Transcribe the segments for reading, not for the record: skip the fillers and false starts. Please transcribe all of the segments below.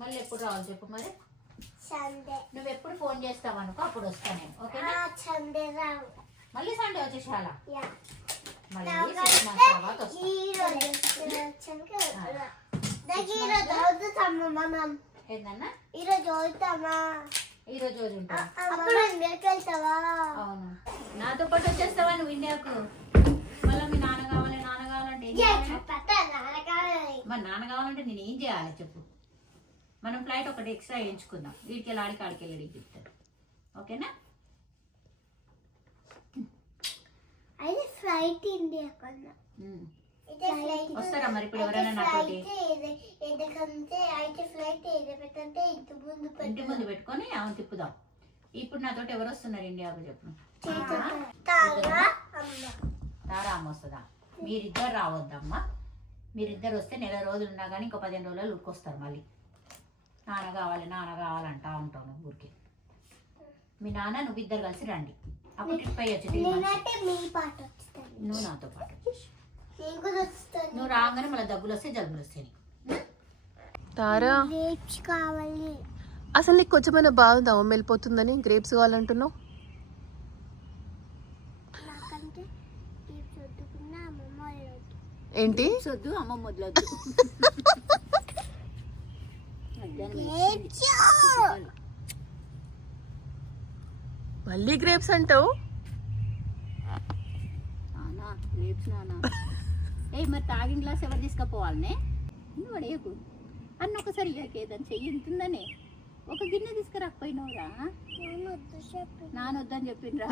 మళ్ళీ ఎప్పుడు రావాలి చెప్పు మరి. నువ్వు ఎప్పుడు ఫోన్ చేస్తావు అనుకో అప్పుడు వస్తా నేను. ఓకేనా? మళ్ళీ సండే వచ్చేసాలా? మళ్ళీ 6 months తర్వాత వస్తా. ఏందన్నా ఈ రోజు ఉంటా. అవును, నాతో పాటు వచ్చేస్తావా నువ్వు ఇండియాకు? మళ్ళీ మీ నాన్న కావాలంటే ఏం చేయాలి? మరి నాన్న కావాలంటే నేను ఏం చేయాలి చెప్పు? మనం ఫ్లైట్ ఒకటి ఎక్స్ట్రా వేయించుకుందాం. వీటికి వెళ్ళి ఆడికి వెళ్ళి చెప్తారు. ఓకేనా? వస్తారా మరి ఇప్పుడు ఎవరైనా నాతోటి? ఇంటి ముందు పెట్టుకొని అవును తిప్పుదాం. ఇప్పుడు నాతోటి ఎవరు వస్తున్నారు ఇండియాకు చెప్పు? తారా అమ్మ వస్తుందా? మీరిద్దరు రావద్దమ్మా. మీరిద్దరు వస్తే నెల రోజులు ఉన్నా కానీ ఇంకో 15 రోజులు ఉరికొస్తారు. మళ్ళీ నాన్న కావాలంటా ఉంటాను ఊరికి. మీ నాన్న నువ్వు ఇద్దరు కలిసి రండి. అప్పుడు ట్రిప్ అయ్యొచ్చు. నువ్వు నాతో పాటు నువ్వు రాగానే మళ్ళీ జలుబులు వస్తాయి. తారా కావాలి. అసలు నీకు కొంచెమైనా బాగుందా అమ్మ వెళ్ళిపోతుందని గ్రేప్స్ కావాలంటున్నావు? ఏంటి వద్దు అమ్మమ్మ వద్దు. మళ్ళీ గ్రేప్స్ అంటావు? గ్రేప్స్ ఏ మరి తాగిన గ్లాస్ ఎవరు తీసుకుపోవాలనే? నువ్వు అడిగకు అన్న ఒకసారి ఏదని చెయ్యి ఉంటుందనే ఒక గిన్నె తీసుకురాకపోయినవురా? నానొద్దని చెప్పిండ్రా.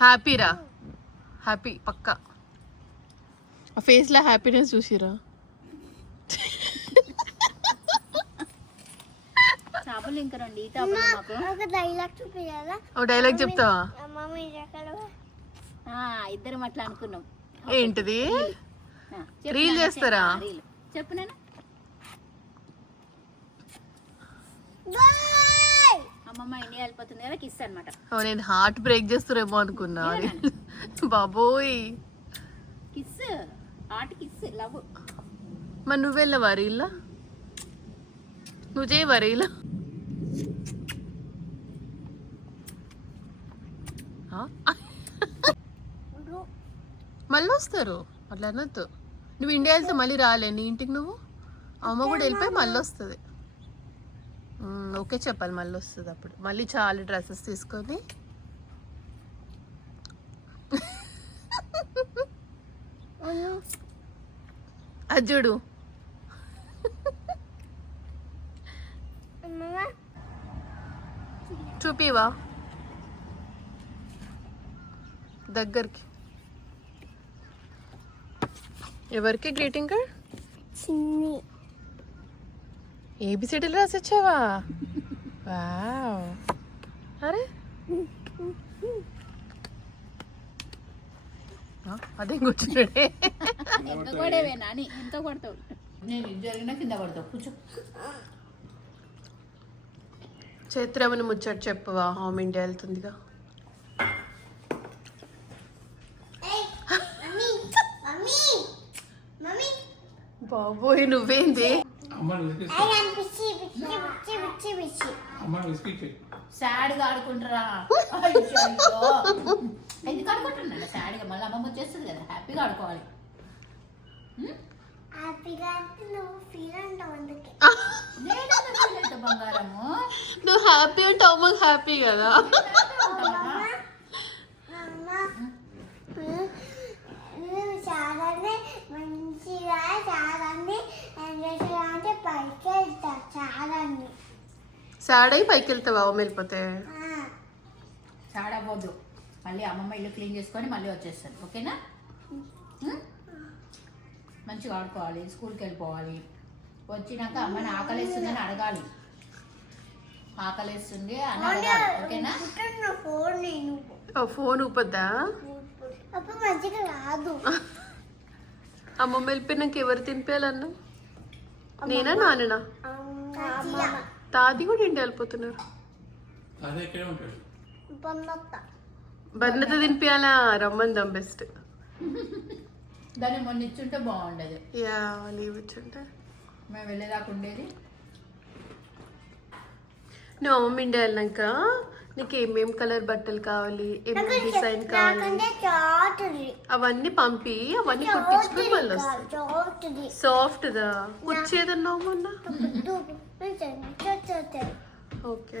హ్యాపీరా? హ్యాపీ పక్కా. ఆ ఫేస్ లో హ్యాపీనెస్ చూసిరా? చేపలు ఇంకా రండి. డైలాగ్ చెప్తావా? ఇద్దరం అట్లా అనుకున్నాం. ఏంటిది? రీల్ చేస్తారా? చెప్పు నేను. అమ్మమ్మ ఇండియా వెళ్ళిపోతుంది కదా కిస్ అనమాట. నేను హార్ట్ బ్రేక్ చేస్తారేమో అనుకున్నా. బాబోయ్ కిస్ హార్ట్ కిస్ లవ్. మరి నువ్వు వెళ్ళవా రీల్? నువ్వు చేయవా రీల్? మళ్ళీ వస్తారు అట్లా అనొద్దు. నువ్వు ఇండియా వెళ్తే మళ్ళీ రాలే నీ ఇంటికి. నువ్వు అమ్మ కూడా వెళ్ళిపోయి మళ్ళీ వస్తుంది. ఓకే చెప్పాలి మళ్ళీ వస్తుంది. అప్పుడు మళ్ళీ చాలా డ్రెస్సెస్ తీసుకొని అది చూడు. చూపివా దగ్గరికి? ఎవరికి గ్రీటింగ్ కార్డ్? ఏబిసిడీలు రాసొచ్చావా? వావ్. అరే అదే కూర్చున్నాడే. ఎంత కొడేవే నాని, ఎంత కొడతావు? నేను జరిగినా కింద పడతావు. కూర్చో. చైత్రమని ముచ్చట చెప్పవా? హోమ్ ఇండియా వెళ్తుందిగా. బాబోయ్ నువ్వేంది? సాడ్గా ఆడుకుంటారా? ఎందుకు ఆడుకుంటున్నా సాడ్గా? మళ్ళీ అమ్మమ్మ వచ్చేస్తుంది కదా, హ్యాపీగా ఆడుకోవాలి. బంగారము నువ్వు హ్యాపీ అంటే అమ్మ హ్యాపీ కదా. సాడ్ అయి పైకి వెళ్తావా అమ్మ వెళ్ళిపోతే? సాడ్ అవ్వద్దు. మళ్ళీ అమ్మమ్మ ఇల్లు క్లీన్ చేసుకొని మళ్ళీ వచ్చేస్తుంది. ఓకేనా? మంచిగా ఆడుకోవాలి, స్కూల్కి వెళ్ళిపోవాలి. వచ్చినాక అమ్మని ఆకలిస్తుందని అడగాలి. ఆకలిస్తుంది అని అడగాలి. ఓకేనా? ఫోన్ ఊపద్దా? అమ్మమ్మ వెళ్ళిపోయినాక ఎవరు తినిపించాలన్నా? నేనా నాన్న? తాది కూడా ఇంటి వెళ్ళిపోతున్నారు. అదే ఇక్కడే ఉంటాడు. బండతో తినిపియాలా రమ్మందాం బెస్ట్. దాన్ని మొన్న ఇచ్చుంటే బాగుండేది. యా లీవ్ ఇచ్చుంటే మేము వెళ్ళేదాకా ఉండేది. నువ్వు అమ్మమ్మ ఇండియా వెళ్ళాక నీకు ఏమేం కలర్ బట్టలు కావాలి, ఏమేమి డిజైన్ కావాలి అవన్నీ పంపి అవన్నీ కుట్టించుకుని మళ్ళీ వస్తాయి. సాఫ్ట్దా కుచ్చేదన్నావు మొన్న. Okay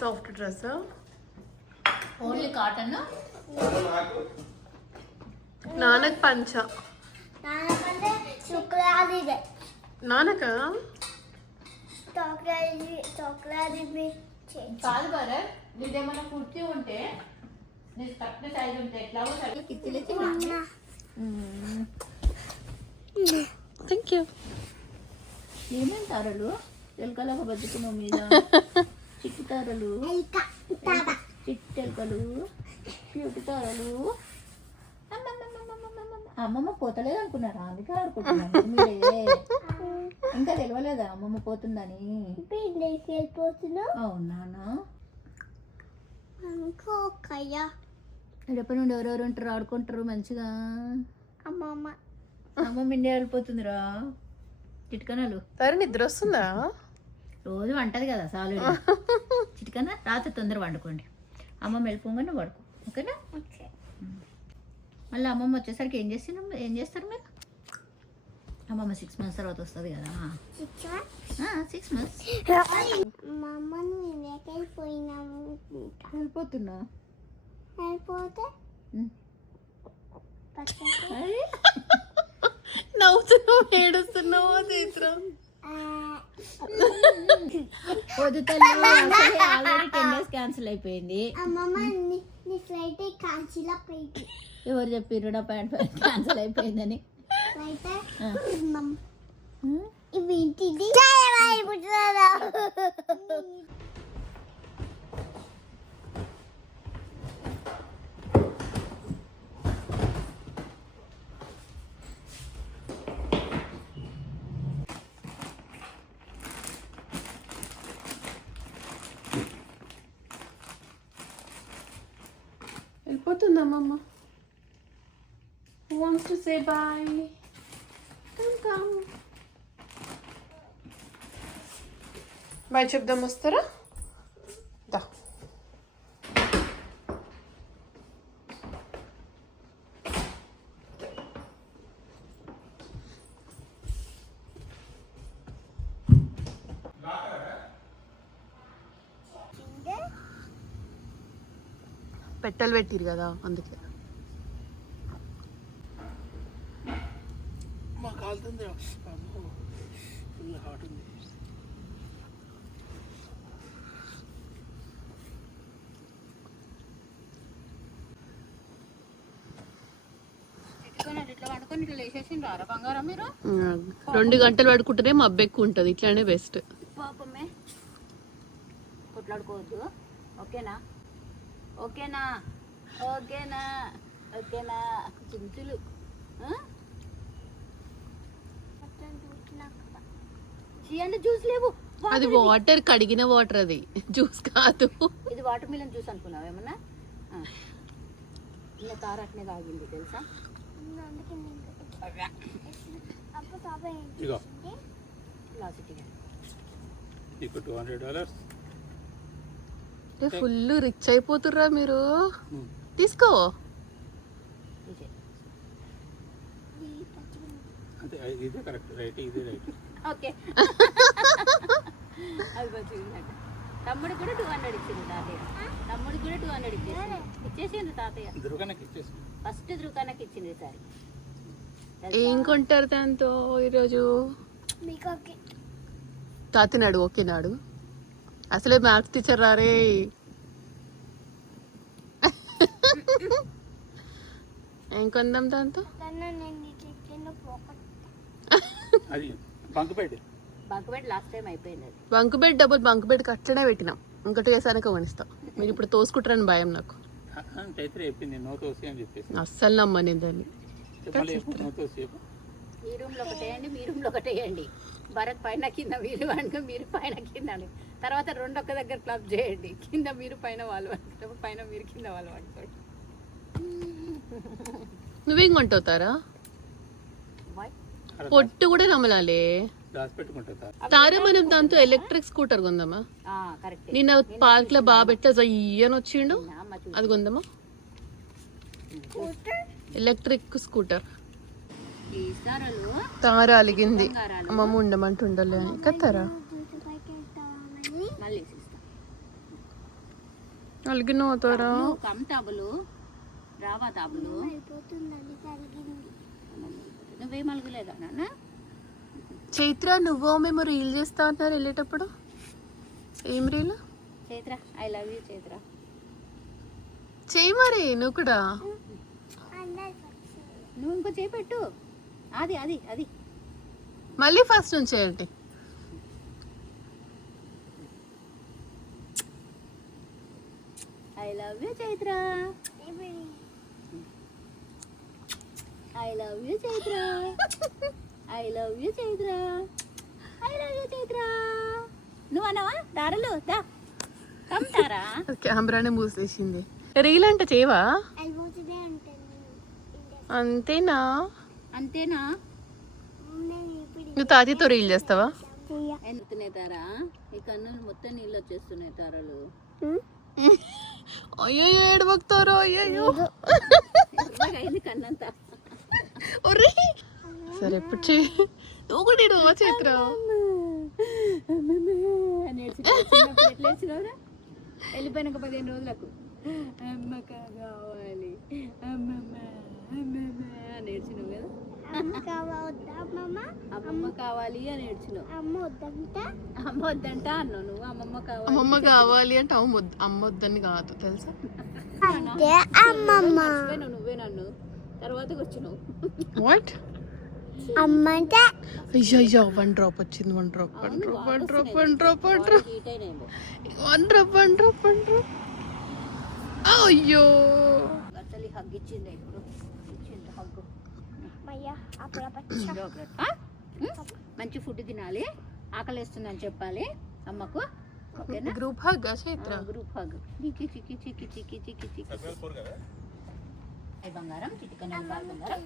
soft dress only cotton. నాన్నకు పంచ. నాన్నకా కాదు బారా, నీదేమన్నా కుర్తి ఉంటే నీకు తక్కువ సైజు ఉంటే ఎట్లాగో కిత్తిలే థ్యాంక్ యూ. ఏమేమి తారలు ఎలుకలాగా బతుకున్నావు మీద. చిట్టి తారలు, చిట్టెలుకలు, క్యూట్ తారలు. అమ్మమ్మ పోతలేదు అనుకున్నారా? అందుకే ఆడుకుంటున్నాను. మీరే ఇంకా తెలియలేదా అమ్మమ్మ పోతుందని? అవునా? రేపటి నుండి ఎవరెవరు ఉంటారు ఆడుకుంటారు మంచిగా. అమ్మమ్మ ఇండియా వెళ్ళిపోతుందిరా. చిట్కనాలు సరే నిద్ర వస్తుందా? రోజు వంటది కదా సాలు. చిట్కన రాత్రి తొందర వండుకోండి. అమ్మమ్మ వెళ్ళిపోగానే పడుకో. ఓకేనా? మళ్ళీ అమ్మమ్మ వచ్చేసరికి ఏం చేస్తారు మీరు? అమ్మమ్మ 6 months తర్వాత వస్తుంది కదా. 6 months వెళ్ళిపోతున్నా. నవ్వుతున్నావు ఏడుస్తున్నావు చిత్రం. వద్దు తల్లి, ఆల్రెడీ 10 days క్యాన్సిల్ అయిపోయింది. ఎవరు చెప్పారు నా ప్యాంట్ క్యాన్సిల్ అయిపోయిందని? వెళ్ళిపోతుంది అమ్మమ్మ. Who wants to say bye? Come. Bye చెప్దాం వస్తారా? దా. పెట్టెలు పెట్టిరు కదా అందుకే. మా కాలుతుంది హాట్ ఉంది. ఇట్లా వండుకొని ఇట్లా వేసేసి రారా బంగారం మీరు. 2 గంటలు పడుకుంటేనే మబ్బు ఎక్కువ ఉంటుంది. ఇట్లానే బెస్ట్. పాపమే కొట్లాడుకోవద్దు. ఓకేనా? ఓకేనా? ఓకేనా? ఓకేనా? చించులు అంటే జ్యూస్ లేవు. అది వాటర్, కడిగిన వాటర్, అది జ్యూస్ కాదు. ఇది వాటర్ మిలన్ జ్యూస్ అనుకున్నావు ఏమన్నా? ఇలా కారు అట్నే తాగింది తెలుసా? ఇగో నీకు $200. ఫుల్ రిచ్ అయిపోతుర్రా మీరు. తీసుకో. అంతే, ఇదే కరెక్ట్. రైట్, ఇదే రైట్. ఓకే. అది మంచిగా. తమ్ముడికి కూడా 200 ఇచ్చింది తాతయ్య. తమ్ముడికి కూడా 200 ఇచ్చేసింది తాతయ్య. దుర్గానికి ఇచ్చేసి ఫస్ట్ దుర్గానికి ఇచ్చింది ఈసారి. ఏం కొంటారు దాంతో ఈరోజు? తాతినాడు. ఓకేనాడు. అసలే మ్యాథ్స్ టీచర్ రారే. ఏం కొందాం దాంతో? అది bunk bed. Bunk bed last time అయిపోయింది. అది bunk bed double bunk bed అట్లనే పెట్టినాం. ఇంకోటి వేసానక కొనిస్తాం. మీరు ఇప్పుడు తోసుకుంటారని భయం నాకు. చైత్ర చెప్పింది నో తోసి అని చెప్పేసి. అస్సలు నమ్మని దాన్ని. నో తోసి ఈ రూమ్ లో ఒకటేయండి, మీ రూమ్ లో ఒకటేయండి. భరత్ పైన కింద, వీలు అనుకో మీరు పైన కింద. తర్వాత రెండు ఒక్క దగ్గర క్లబ్ చేయండి. కింద మీరు పైన వాళ్ళు పడుకుంటారు, పైన మీరు కింద వాళ్ళు పడుకోండి. నువ్వేం కొంటావు తారా? పొట్టు కూడా నమ్మలాలే దాచి పెట్టుకుంటా. తారా మనం దాంతో ఎలక్ట్రిక్ స్కూటర్ కొందామా? కరెక్ట్. నిన్న పార్క్ లో బాబు ఎట్లా అయ్యని వచ్చిండు, అది కొందామా? Electric scooter. తార అలిగింది, అమ్మమ్మ ఉండమంటే ఉండలే అని కత్తారా అలిగిన తారా. తాబులు రావా తాబులు నువ్వేం అలగలేదా నాన్న? చైత్ర నువ్వు మేము రీల్ చేస్తా అంటారు వెళ్ళేటప్పుడు. ఏం reel? Chaitra I love you Chaitra. చెయ్యి మరి నువ్వు కూడా. నువ్వు ఇంకో చేపెట్టు. అది అది అది మళ్ళీ ఫస్ట్ నుంచి చేయండి. I love you Chaitra. I love you Chaitra. I love you Chaitra. I love you Chaitra. నువ్వు అన్నావా? దారలు దా కమ్తారా? కెమెరానే మూసేసింది. రీల్ అంటే చేయవా? అంతేనా? అంతేనా? నువ్వు తాతయ్యతో రీల్ చేస్తావా? ఎందుకునే తారా? ఈ కన్నులు మొత్తం నీళ్ళు వచ్చేస్తున్నాయి తారలు. అయ్యో ఏడవక్తారో అయ్యో అయింది కన్నంతా. సరే ఎప్పుడు చెయ్యి. నువ్వు కూడా ఏడవా చైత్ర? వెళ్ళిపోయినాక 15 రోజులకు అమ్మ కావాలి అమ్మమ్మ అమ్మమ్మ అని ఏడ్చినావు కదా. అమ్మమ్మ కావాలి అని ఏడ్చినావు. అమ్మ వద్దంట అన్నావు నువ్వు. అమ్మమ్మ కావాలి, అమ్మమ్మ కావాలి అంటే అమ్మ వద్దని కాదు తెలుసా. నువ్వే నన్ను తర్వాతకి వచ్చినావు. వాట్ అయ్యో 1 డ్రాప్ వచ్చింది. 1 డ్రాప్ అయ్యో అసలు హగ్ ఇచ్చింది ఇప్పుడు. ఇచ్చింది హగ్గు. మంచి ఫుడ్ తినాలి, ఆకలి వేస్తుందని చెప్పాలి అమ్మకు. ఓకేనా? Group hug Chaitra. Group hug. చిక్కి చిక్కి చిక్కి చిక్కి చిక్కి చిక్కి బంగారం చిటికన బంగారం.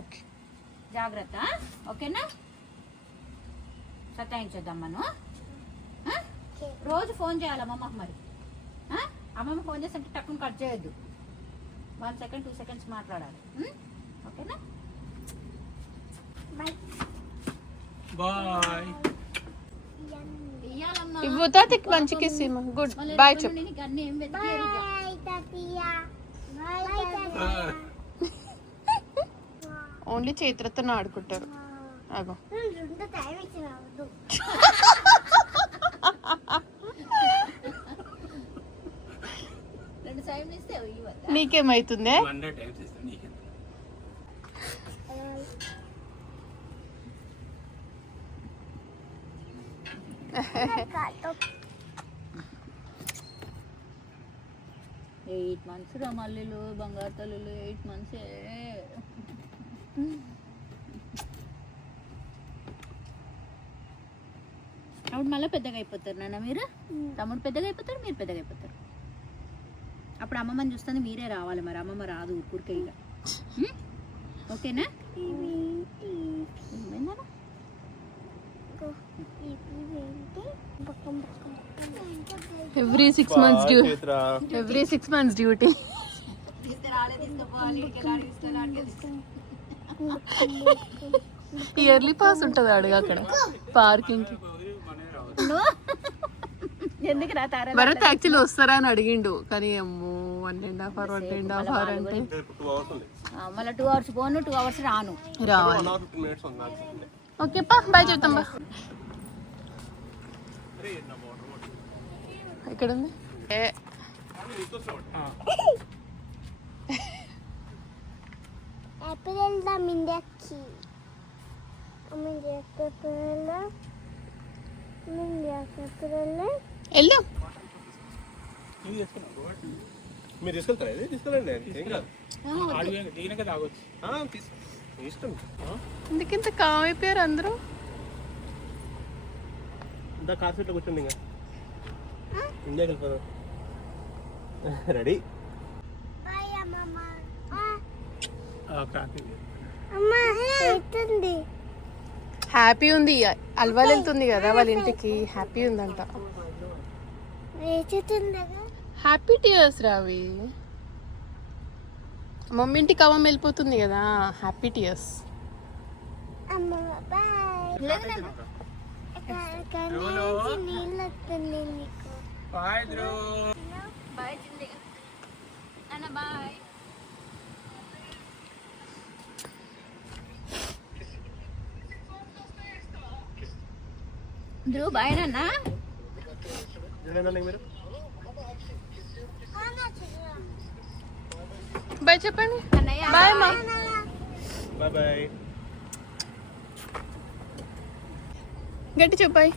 ఓకే జాగ్రత్త. ఓకేనా? సతాయించొద్దాం మనం. రోజు ఫోన్ చేయాలి అమ్మమ్మకి. మరి అమ్మమ్మ ఫోన్ చేస్తుంటే టక్కుని కట్ చేయొద్దు. 1 సెకండ్ 2 సెకండ్స్ మాట్లాడాలి. ఓకేనా? బాయ్. ఇవ్వు తాతకి మంచి కిస్ ఇమ్మ. గుడ్ బాయ్ చెప్పు. అన్ని ఏం వెతికేరు ఇక. ఓన్లీ చైత్రతో ఆడుకుంటారు. అగో రెండు సైడ్ ఇస్తే నీకేమైతుంది? 100 టైమ్స్ ఇస్తాను నీకు. ఎయిట్ మంత్స్ రా మల్లెలు బంగారు తల్లులు. 8 months. అప్పుడు మళ్ళీ పెద్దగా అయిపోతారు నాన్న మీరు. తమ్ముడు పెద్దగా అయిపోతారు, మీరు పెద్దగా అయిపోతారు. అప్పుడు అమ్మమ్మని చూస్తుంది మీరే రావాలి. మరి అమ్మమ్మ రాదు ఊరికే ఇక. ఓకేనా? Every 6 months duty. Yearly pass ఉంటుంది అడుగు అక్కడ పార్కింగ్. ఎందుకు రా తారా? భరత్ యాక్చువల్లీ వస్తారా అని అడిగిండు కానీ అమ్మో 1.5 hours అంటే మళ్ళీ 2 hours పోను 2 hours రాను. రావాలి. ఓకే పా బాయ్ చెప్తాం. బా ఎక్కడ ఉంది? వెళ్దాం. మీరు తీసుకెళ్తారా? ఇది తీసుకెళ్ళండి. దీనికే తాగొచ్చు. ఇష్టం. ఇంత కామ్ అయిపోయారు అందరూ. ఇంత కార్ సీట్లో కూర్చోండి. ఇంకా ఇండియాకి వెళ్ళిపోదాం. రెడీ హ్యాపీ ఉంది. అల్వాల్ వెళ్తుంది కదా వాళ్ళ ఇంటికి, హ్యాపీ ఉందంట. హ్యాపీ టీయర్స్ రావి. మమ్మీ ఇంటికి అమ్మమ్మ వెళ్ళిపోతుంది కదా, హ్యాపీ టీయర్స్. బాయ్ చింది నాన్న బాయ్. ధ్రువ్ బాయ్ నాన్న. మీరు బాయ్ చెప్పండి. అన్నయ్య బాయ్ మా. Bye bye. గట్టి చెప్పాయి.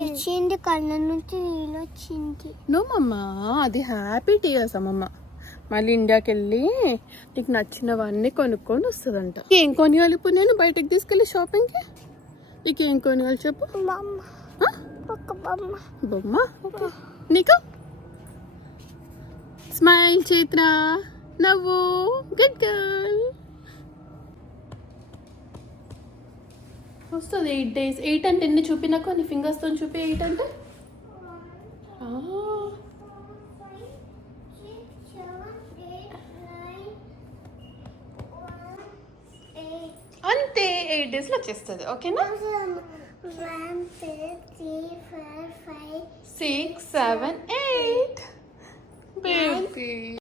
వచ్చింది కళ్ళ నుంచి నీళ్ళు వచ్చింది. నువ్వమ్మా అది హ్యాపీ టీయర్స్ అమ్మమ్మ. మళ్ళీ ఇండియాకి వెళ్ళి నీకు నచ్చినవన్నీ కొనుక్కొని వస్తుందంట. ఏం కొనియాలి ఇప్పుడు నేను బయటకు తీసుకెళ్ళి షాపింగ్కి? నీకు ఏం కొనియాలి చెప్పు. బొమ్మ, ఆ? ఒక బొమ్మ. బొమ్మ ఓకే. నీకు స్మైల్ చైత్ర, నవ్వు, గుడ్ గర్ల్. వస్తుంది 8 days. 8 అంటే ఎన్ని చూపినాక నీ ఫింగర్స్తో చూపి. 8 అంటే అంతే 8 daysలో వచ్చేస్తుంది. ఓకేనా? 1, 2, 3, 4, 5 6, 7, 8 బేబీ.